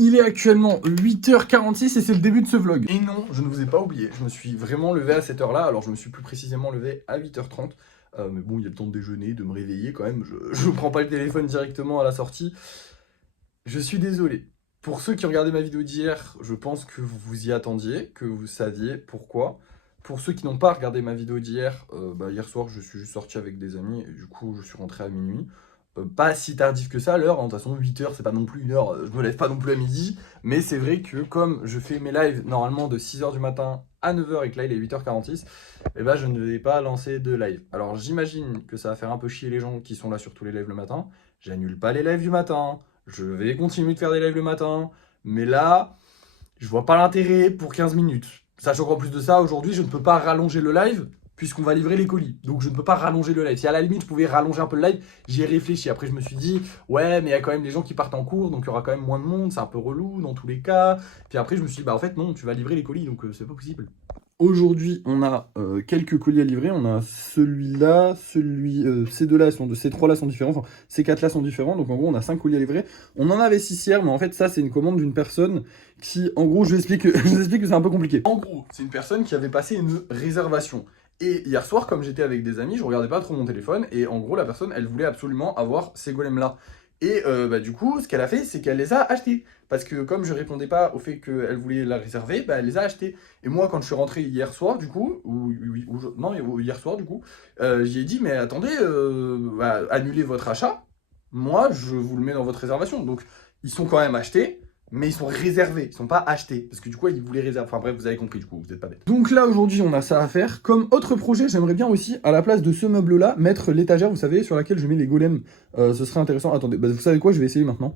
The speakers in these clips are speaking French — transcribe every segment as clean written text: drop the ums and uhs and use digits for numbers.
Il est actuellement 8h46 et c'est le début de ce vlog. Et non, je ne vous ai pas oublié, je me suis vraiment levé à cette heure-là, alors je me suis plus précisément levé à 8h30. Mais bon, il y a le temps de déjeuner, de me réveiller quand même, je ne prends pas le téléphone directement à la sortie. Je suis désolé. Pour ceux qui regardaient ma vidéo d'hier, je pense que vous vous y attendiez, que vous saviez pourquoi. Pour ceux qui n'ont pas regardé ma vidéo d'hier, hier soir, je suis juste sorti avec des amis et du coup, je suis rentré à minuit. Pas si tardif que ça, l'heure, hein. De toute façon, 8h, c'est pas non plus une heure, je me lève pas non plus à midi. Mais c'est vrai que comme je fais mes lives normalement de 6h du matin à 9h et que là, il est 8h46, et ben, je ne vais pas lancer de live. Alors, j'imagine que ça va faire un peu chier les gens qui sont là sur tous les lives le matin. J'annule pas les lives du matin. Je vais continuer de faire des lives le matin, mais là, je vois pas l'intérêt pour 15 minutes. Sachant qu'en plus de ça, aujourd'hui, je ne peux pas rallonger le live, puisqu'on va livrer les colis. Donc je ne peux pas rallonger le live. Si à la limite, je pouvais rallonger un peu le live, j'y ai réfléchi. Après, je me suis dit, ouais, mais il y a quand même des gens qui partent en cours, donc il y aura quand même moins de monde, c'est un peu relou dans tous les cas. Puis après, je me suis dit, bah en fait, non, tu vas livrer les colis, donc c'est pas possible. Aujourd'hui, on a quelques colis à livrer. On a celui-là, ces deux-là, ces trois-là sont différents. Enfin, ces quatre-là sont différents. Donc, en gros, on a 5 colis à livrer. On en avait 6 hier, mais en fait, ça, c'est une commande d'une personne qui, en gros, je vous explique que c'est un peu compliqué. En gros, c'est une personne qui avait passé une réservation. Et hier soir, comme j'étais avec des amis, je regardais pas trop mon téléphone. Et en gros, la personne, elle voulait absolument avoir ces golems-là. Et du coup, ce qu'elle a fait, c'est qu'elle les a achetés. Parce que comme je répondais pas au fait qu'elle voulait la réserver, bah, elle les a achetés. Et moi, quand je suis rentré hier soir, du coup, hier soir, du coup, j'y ai dit, mais attendez, annulez votre achat. Moi, je vous le mets dans votre réservation. Donc, ils sont quand même achetés, mais ils sont réservés. Ils sont pas achetés. Parce que du coup, ils voulaient réserver. Enfin bref, vous avez compris, du coup, vous n'êtes pas bête. Donc là, aujourd'hui, on a ça à faire. Comme autre projet, j'aimerais bien aussi, à la place de ce meuble-là, mettre l'étagère, vous savez, sur laquelle je mets les golems. Ce serait intéressant. Attendez, vous savez quoi, je vais essayer maintenant.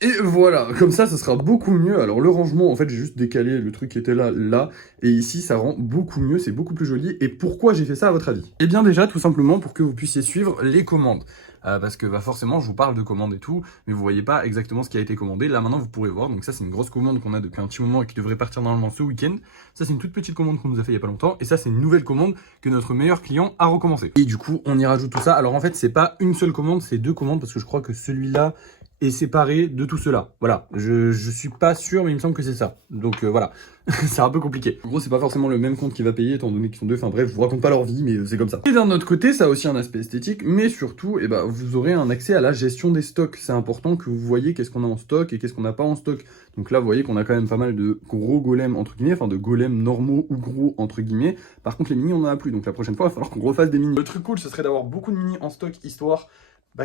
Et voilà, comme ça sera beaucoup mieux. Alors le rangement, en fait, j'ai juste décalé le truc qui était là, là. Et ici, ça rend beaucoup mieux, c'est beaucoup plus joli. Et pourquoi j'ai fait ça, à votre avis? Eh bien déjà, tout simplement pour que vous puissiez suivre les commandes. Parce que forcément, je vous parle de commandes et tout, mais vous voyez pas exactement ce qui a été commandé. Là, maintenant, vous pourrez voir. Donc ça, c'est une grosse commande qu'on a depuis un petit moment et qui devrait partir normalement ce week-end. Ça, c'est une toute petite commande qu'on nous a fait il y a pas longtemps. Et ça, c'est une nouvelle commande que notre meilleur client a recommencé. Et du coup, on y rajoute tout ça. Alors en fait, c'est pas une seule commande, c'est 2 commandes parce que je crois que celui-là est séparé de tout cela. Voilà, je suis pas sûr, mais il me semble que c'est ça. Donc voilà, c'est un peu compliqué. En gros, c'est pas forcément le même compte qui va payer, étant donné qu'ils sont deux. Enfin bref, je vous raconte pas leur vie, mais c'est comme ça. Et d'un autre côté, ça a aussi un aspect esthétique, mais surtout, vous aurez un accès à la gestion des stocks. C'est important que vous voyez qu'est-ce qu'on a en stock et qu'est-ce qu'on n'a pas en stock. Donc là, vous voyez qu'on a quand même pas mal de gros golems, entre guillemets, enfin de golems normaux ou gros, entre guillemets. Par contre, les mini, on en a plus. Donc la prochaine fois, il va falloir qu'on refasse des mini. Le truc cool, ce serait d'avoir beaucoup de mini en stock, histoire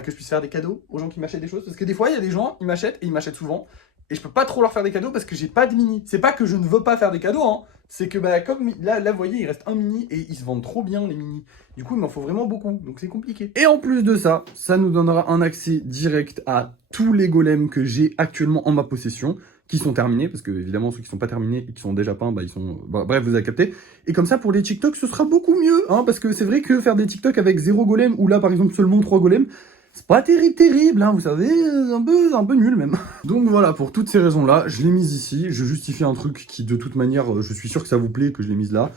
que je puisse faire des cadeaux aux gens qui m'achètent des choses. Parce que des fois, il y a des gens, ils m'achètent et ils m'achètent souvent. Et je peux pas trop leur faire des cadeaux parce que j'ai pas de mini. C'est pas que je ne veux pas faire des cadeaux, hein. C'est que comme là, vous voyez, il reste un mini et ils se vendent trop bien, les mini. Du coup, il m'en faut vraiment beaucoup. Donc c'est compliqué. Et en plus de ça, ça nous donnera un accès direct à tous les golems que j'ai actuellement en ma possession, qui sont terminés, parce que évidemment ceux qui sont pas terminés et qui sont déjà peints, ils sont... bref, vous avez capté. Et comme ça, pour les TikTok, ce sera beaucoup mieux, hein, parce que c'est vrai que faire des TikTok avec 0 golem, ou là, par exemple, seulement 3 golems, c'est pas terrible, hein, vous savez, un peu nul même. Donc voilà, pour toutes ces raisons-là, je l'ai mise ici. Je justifie un truc qui, de toute manière, je suis sûr que ça vous plaît, que je l'ai mise là.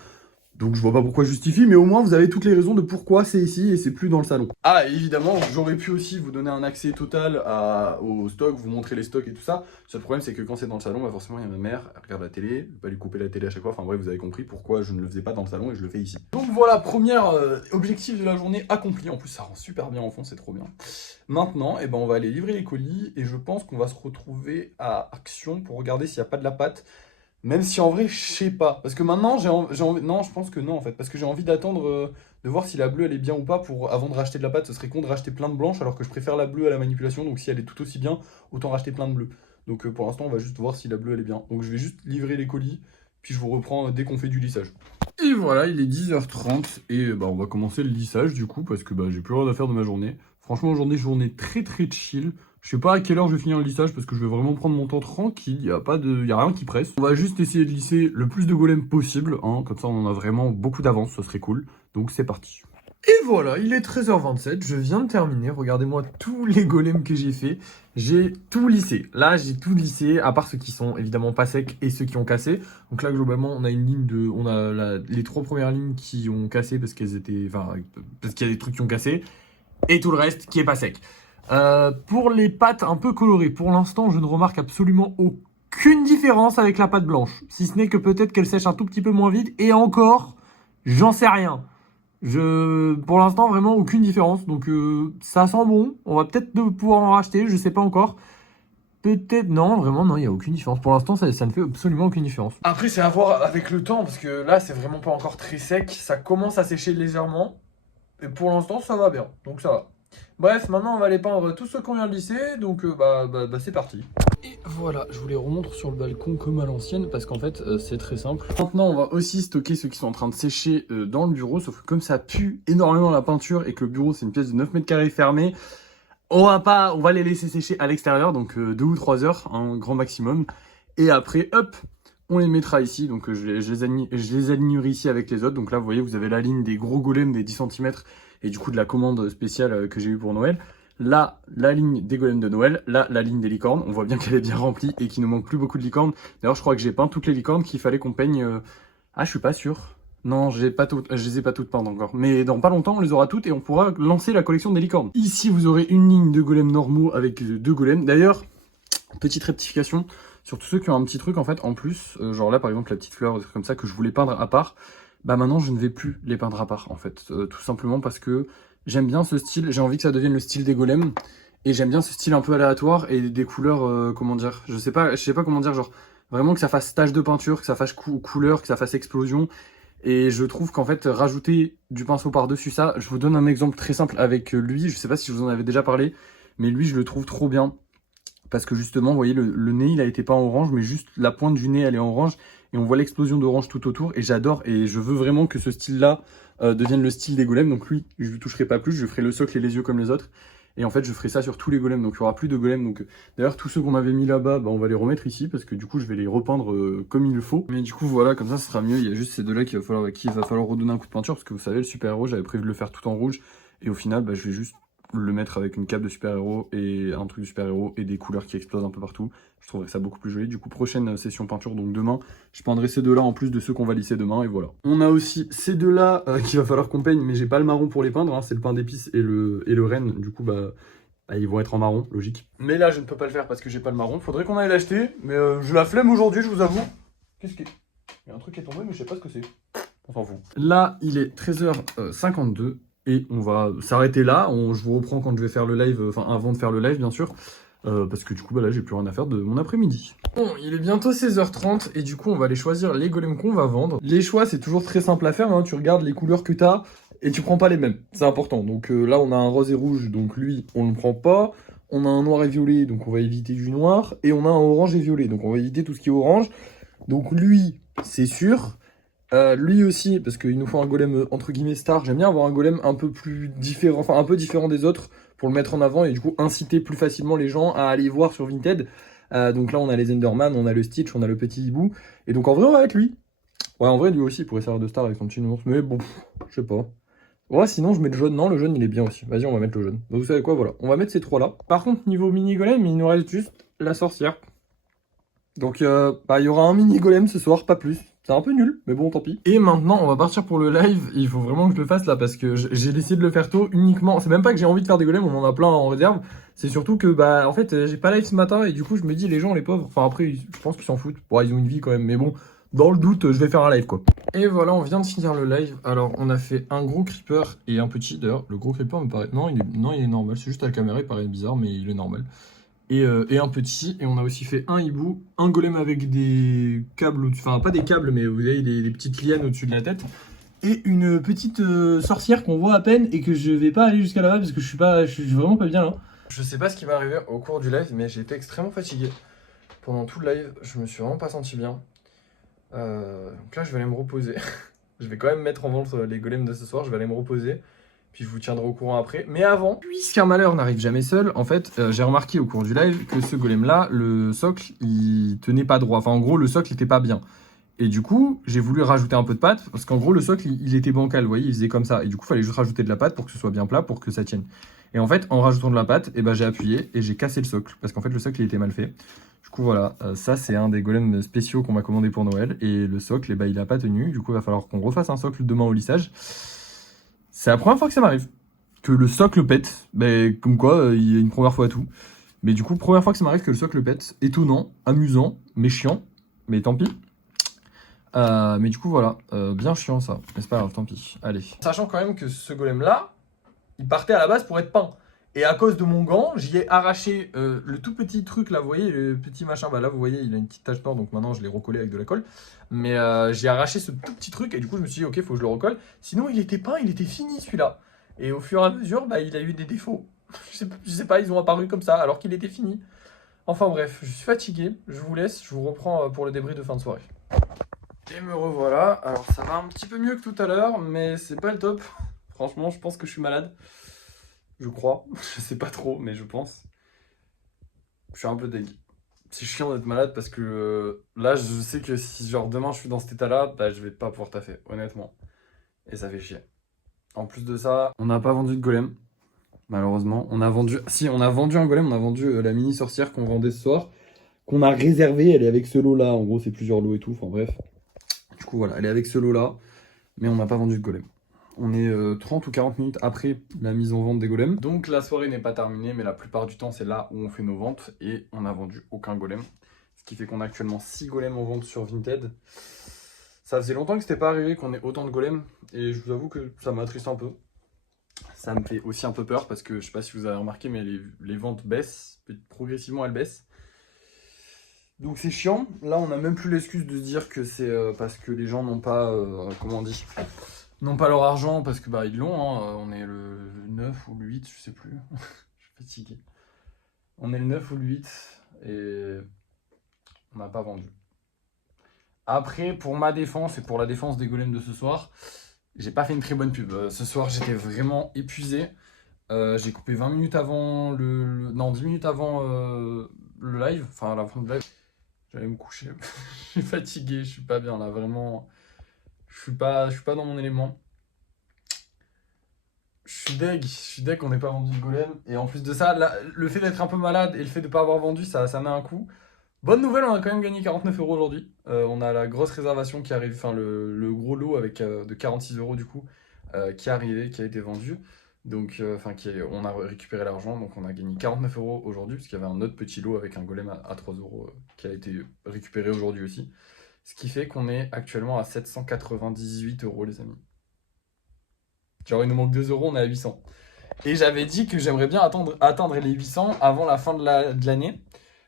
Donc je vois pas pourquoi je justifie, mais au moins vous avez toutes les raisons de pourquoi c'est ici et c'est plus dans le salon. Ah, et évidemment, j'aurais pu aussi vous donner un accès total au stock, vous montrer les stocks et tout ça. Le seul problème, c'est que quand c'est dans le salon, forcément, il y a ma mère, elle regarde la télé, je vais pas lui couper la télé à chaque fois. Enfin bref, vous avez compris pourquoi je ne le faisais pas dans le salon et je le fais ici. Donc voilà, premier objectif de la journée accompli. En plus, ça rend super bien en fond, c'est trop bien. Maintenant, on va aller livrer les colis et je pense qu'on va se retrouver à Action pour regarder s'il n'y a pas de la pâte. Même si en vrai, je sais pas. Parce que maintenant, j'ai envie... Non, je pense que non, en fait. Parce que j'ai envie d'attendre de voir si la bleue, elle est bien ou pas avant de racheter de la pâte. Ce serait con de racheter plein de blanches alors que je préfère la bleue à la manipulation. Donc si elle est tout aussi bien, autant racheter plein de bleues. Donc pour l'instant, on va juste voir si la bleue, elle est bien. Donc je vais juste livrer les colis. Puis je vous reprends dès qu'on fait du lissage. Et voilà, il est 10h30. Et on va commencer le lissage du coup. Parce que j'ai plus rien à faire de ma journée. Franchement, aujourd'hui, journée très très chill. Je sais pas à quelle heure je vais finir le lissage parce que je vais vraiment prendre mon temps tranquille, y a rien qui presse. On va juste essayer de lisser le plus de golems possible, hein, comme ça on en a vraiment beaucoup d'avance, ça serait cool. Donc c'est parti. Et voilà, il est 13h27, je viens de terminer, regardez-moi tous les golems que j'ai fait. J'ai tout lissé, là j'ai tout lissé, à part ceux qui sont évidemment pas secs et ceux qui ont cassé. Donc là globalement on a une ligne de... On a les 3 premières lignes qui ont cassé parce qu'elles étaient... Enfin, parce qu'il y a des trucs qui ont cassé. Et tout le reste qui est pas sec. Pour les pattes un peu colorées, pour l'instant, je ne remarque absolument aucune différence avec la pâte blanche. Si ce n'est que peut-être qu'elle sèche un tout petit peu moins vite. Et encore, j'en sais rien. Pour l'instant, vraiment aucune différence. Donc ça sent bon. On va peut-être pouvoir en racheter, je sais pas encore. Peut-être, non, vraiment, non, il n'y a aucune différence. Pour l'instant, ça ne fait absolument aucune différence. Après, c'est à voir avec le temps, parce que là, c'est vraiment pas encore très sec. Ça commence à sécher légèrement. Et pour l'instant, ça va bien. Donc ça va. Bref, maintenant, on va aller peindre tous ceux qu'on vient de lisser. Donc, c'est parti. Et voilà, je vous les remontre sur le balcon comme à l'ancienne, parce qu'en fait, c'est très simple. Maintenant, on va aussi stocker ceux qui sont en train de sécher dans le bureau. Sauf que comme ça pue énormément la peinture et que le bureau, c'est une pièce de 9 mètres carrés fermée, on va les laisser sécher à l'extérieur, donc 2 ou 3 heures, un grand maximum. Et après, hop, on les mettra ici. Donc je les alignerai ici avec les autres. Donc là, vous voyez, vous avez la ligne des gros golems des 10 cm et du coup de la commande spéciale que j'ai eue pour Noël. Là, la ligne des golems de Noël. Là, la ligne des licornes. On voit bien qu'elle est bien remplie et qu'il ne manque plus beaucoup de licornes. D'ailleurs, je crois que j'ai peint toutes les licornes qu'il fallait qu'on peigne. Ah, je suis pas sûr. Non, je les ai pas toutes peintes encore. Mais dans pas longtemps, on les aura toutes et on pourra lancer la collection des licornes. Ici, vous aurez une ligne de golems normaux avec 2 golems. D'ailleurs, petite rectification, sur tous ceux qui ont un petit truc en fait en plus, genre là par exemple la petite fleur, comme ça que je voulais peindre à part, bah maintenant je ne vais plus les peindre à part en fait. Tout simplement parce que j'aime bien ce style, j'ai envie que ça devienne le style des golems. Et j'aime bien ce style un peu aléatoire et des couleurs, comment dire, je sais pas comment dire, genre vraiment que ça fasse tache de peinture, que ça fasse couleur, que ça fasse explosion. Et je trouve qu'en fait, rajouter du pinceau par-dessus ça, je vous donne un exemple très simple avec lui, je sais pas si je vous en avais déjà parlé, mais lui, je le trouve trop bien. Parce que justement, vous voyez, le nez, il a été peint en orange, mais juste la pointe du nez, elle est en orange. Et on voit l'explosion d'orange tout autour, et j'adore. Et je veux vraiment que ce style-là devienne le style des golems. Donc lui, je ne toucherai pas plus, je ferai le socle et les yeux comme les autres. Et en fait, je ferai ça sur tous les golems, donc il n'y aura plus de golems. Donc d'ailleurs, tous ceux qu'on avait mis là-bas, on va les remettre ici, parce que du coup, je vais les repeindre comme il le faut. Mais du coup, voilà, comme ça, ce sera mieux. Il y a juste ces deux-là qu'il va falloir redonner un coup de peinture, parce que vous savez, le super-héros, j'avais prévu de le faire tout en rouge. Et au final, je vais juste le mettre avec une cape de super-héros et un truc de super-héros et des couleurs qui explosent un peu partout. Je trouverais ça beaucoup plus joli. Du coup, prochaine session peinture, donc demain, je peindrai ces deux-là en plus de ceux qu'on va lisser demain, et voilà. On a aussi ces deux-là qu'il va falloir qu'on peigne, mais j'ai pas le marron pour les peindre, hein. C'est le pain d'épices et le renne, du coup, ils vont être en marron, logique. Mais là, je ne peux pas le faire parce que j'ai pas le marron. Faudrait qu'on aille l'acheter, mais je la flemme aujourd'hui, je vous avoue. Qu'est-ce qu'il y a? Il y a un truc qui est tombé, mais je sais pas ce que c'est. On s'en fout. Là, il est 13h52. Et on va s'arrêter là, je vous reprends quand je vais faire le live, enfin avant de faire le live bien sûr, parce que du coup là j'ai plus rien à faire de mon après-midi. Bon, il est bientôt 16h30 et du coup on va aller choisir les golems qu'on va vendre. Les choix c'est toujours très simple à faire, hein. Tu regardes les couleurs que tu as et tu prends pas les mêmes, c'est important. Donc là on a un rose et rouge, donc lui on ne prend pas. On a un noir et violet, donc on va éviter du noir. Et on a un orange et violet, donc on va éviter tout ce qui est orange. Donc lui c'est sûr. Lui aussi, parce qu'il nous faut un golem entre guillemets star. J'aime bien avoir un golem un peu plus différent, enfin un peu différent des autres pour le mettre en avant et du coup inciter plus facilement les gens à aller voir sur Vinted. Donc là on a les Enderman, on a le Stitch, on a le petit hibou. Et donc en vrai on va avec lui. Ouais, en vrai lui aussi il pourrait servir de star avec son petit ours, mais bon, je sais pas. Ouais, sinon je mets le jaune. Non, le jaune il est bien aussi. Vas-y, on va mettre le jaune. Donc vous savez quoi, voilà. On va mettre ces trois là. Par contre, niveau mini golem, il nous reste juste la sorcière. Donc il y aura un mini golem ce soir, pas plus. C'est un peu nul, mais bon, tant pis. Et maintenant, on va partir pour le live. Il faut vraiment que je le fasse là, parce que j'ai décidé de le faire tôt uniquement. C'est même pas que j'ai envie de faire des golems, on en a plein en réserve. C'est surtout que, en fait, j'ai pas live ce matin, et du coup, je me dis, les gens, les pauvres, enfin après, je pense qu'ils s'en foutent. Bon, ils ont une vie quand même, mais bon, dans le doute, je vais faire un live, quoi. Et voilà, on vient de finir le live. Alors, on a fait un gros creeper et un petit. D'ailleurs, le gros creeper me paraît... Non, il est normal. C'est juste à la caméra, il paraît bizarre, mais il est normal. Et un petit, et on a aussi fait un hibou, un golem avec des câbles, enfin pas des câbles, mais vous avez des petites lianes au-dessus de la tête, et une petite sorcière qu'on voit à peine et que je vais pas aller jusqu'à là-bas parce que je suis vraiment pas bien là. Je sais pas ce qui va arriver au cours du live, mais j'ai été extrêmement fatigué pendant tout le live, je me suis vraiment pas senti bien. Donc là je vais aller me reposer, je vais quand même mettre en vente les golems de ce soir, je vais aller me reposer. Puis je vous tiendrai au courant après. Mais avant, puisqu'un malheur n'arrive jamais seul, en fait, j'ai remarqué au cours du live que ce golem-là, le socle, il tenait pas droit. Enfin, en gros, le socle était pas bien. Et du coup, j'ai voulu rajouter un peu de pâte, parce qu'en gros, le socle, il était bancal, vous voyez, il faisait comme ça. Et du coup, il fallait juste rajouter de la pâte pour que ce soit bien plat, pour que ça tienne. Et en fait, en rajoutant de la pâte, j'ai appuyé et j'ai cassé le socle, parce qu'en fait, le socle, il était mal fait. Du coup, voilà, ça, c'est un des golems spéciaux qu'on m'a commandé pour Noël. Et le socle, il a pas tenu. Du coup, il va falloir qu'on refasse un socle demain au lissage. C'est la première fois que ça m'arrive. Que le socle pète. Comme quoi, il y a une première fois à tout. Mais du coup, première fois que ça m'arrive que le socle pète. Étonnant, amusant. mais chiant, mais tant pis. Mais du coup, voilà, bien chiant ça, mais c'est pas grave, tant pis, allez. Sachant quand même que ce golem-là, il partait à la base pour être peint. Et à cause de mon gant, j'y ai arraché le tout petit truc là, vous voyez, le petit machin, bah là vous voyez, il a une petite tache noire, donc maintenant je l'ai recollé avec de la colle. Mais j'ai arraché ce tout petit truc et du coup je me suis dit, ok, faut que je le recolle. Sinon il était peint, il était fini celui-là. Et au fur et à mesure, bah, il a eu des défauts. Je sais pas, ils ont apparu comme ça alors qu'il était fini. Enfin bref, je suis fatigué, je vous laisse, je vous reprends pour le débris de fin de soirée. Et me revoilà, alors ça va un petit peu mieux que tout à l'heure, mais c'est pas le top. Franchement, je pense que je suis malade. Je crois, je sais pas trop, mais je pense. Je suis un peu deg. C'est chiant d'être malade parce que là, je sais que si genre demain je suis dans cet état-là, bah je vais pas pouvoir taffer, honnêtement. Et ça fait chier. En plus de ça, on n'a pas vendu de golem, malheureusement. On a vendu, si, on a vendu un golem, on a vendu la mini sorcière qu'on vendait ce soir, qu'on a réservée. Elle est avec ce lot-là. En gros, c'est plusieurs lots et tout. Enfin bref. Du coup, voilà, elle est avec ce lot-là, mais on n'a pas vendu de golem. On est 30 ou 40 minutes après la mise en vente des golems. Donc la soirée n'est pas terminée, mais la plupart du temps, c'est là où on fait nos ventes. Et on n'a vendu aucun golem. Ce qui fait qu'on a actuellement 6 golems en vente sur Vinted. Ça faisait longtemps que c'était pas arrivé qu'on ait autant de golems. Et je vous avoue que ça m'attriste un peu. Ça me fait aussi un peu peur parce que je sais pas si vous avez remarqué, mais les ventes baissent. Progressivement, elles baissent. Donc c'est chiant. Là, on n'a même plus l'excuse de se dire que c'est parce que les gens n'ont pas, comment on dit, n'ont pas leur argent parce que bah ils l'ont. Hein. On est le 9 ou le 8, je sais plus. Je suis fatigué. On est le 9 ou le 8 et on n'a pas vendu. Après, pour ma défense et pour la défense des golems de ce soir, j'ai pas fait une très bonne pub. Ce soir, j'étais vraiment épuisé. J'ai coupé 20 minutes avant non, 10 minutes avant le live, enfin la fin du live. J'allais me coucher. Je suis fatigué, je suis pas bien là, vraiment. Je suis pas dans mon élément. Je suis deg qu'on n'ait pas vendu le golem. Et en plus de ça, là, le fait d'être un peu malade et le fait de ne pas avoir vendu, ça met un coup. Bonne nouvelle, on a quand même gagné 49 € aujourd'hui. On a la grosse réservation qui arrive, enfin le gros lot avec de 46 € du coup, qui est arrivé, qui a été vendu. Donc, on a récupéré l'argent, donc on a gagné 49 € aujourd'hui, parce qu'il y avait un autre petit lot avec un golem à 3 € qui a été récupéré aujourd'hui aussi. Ce qui fait qu'on est actuellement à 798 € les amis. Genre il nous manque 2 €, on est à 800. Et j'avais dit que j'aimerais bien atteindre les 800 avant la fin de l'année.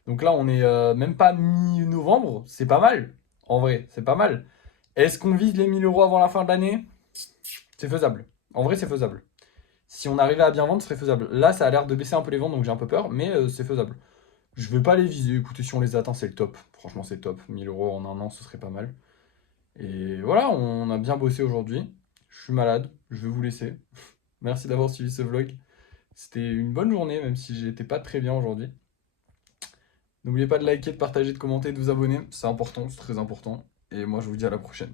Donc là, on est même pas mi-novembre, c'est pas mal. En vrai, c'est pas mal. Est-ce qu'on vise les 1000 € avant la fin de l'année? C'est faisable. En vrai, c'est faisable. Si on arrivait à bien vendre, ce serait faisable. Là, ça a l'air de baisser un peu les ventes, donc j'ai un peu peur, mais c'est faisable. Je vais pas les viser. Écoutez, si on les atteint, c'est le top. Franchement, c'est top. 1000 € en un an, ce serait pas mal. Et voilà, on a bien bossé aujourd'hui. Je suis malade, je vais vous laisser. Merci d'avoir suivi ce vlog. C'était une bonne journée, même si j'étais pas très bien aujourd'hui. N'oubliez pas de liker, de partager, de commenter, de vous abonner. C'est important, c'est très important. Et moi, je vous dis à la prochaine.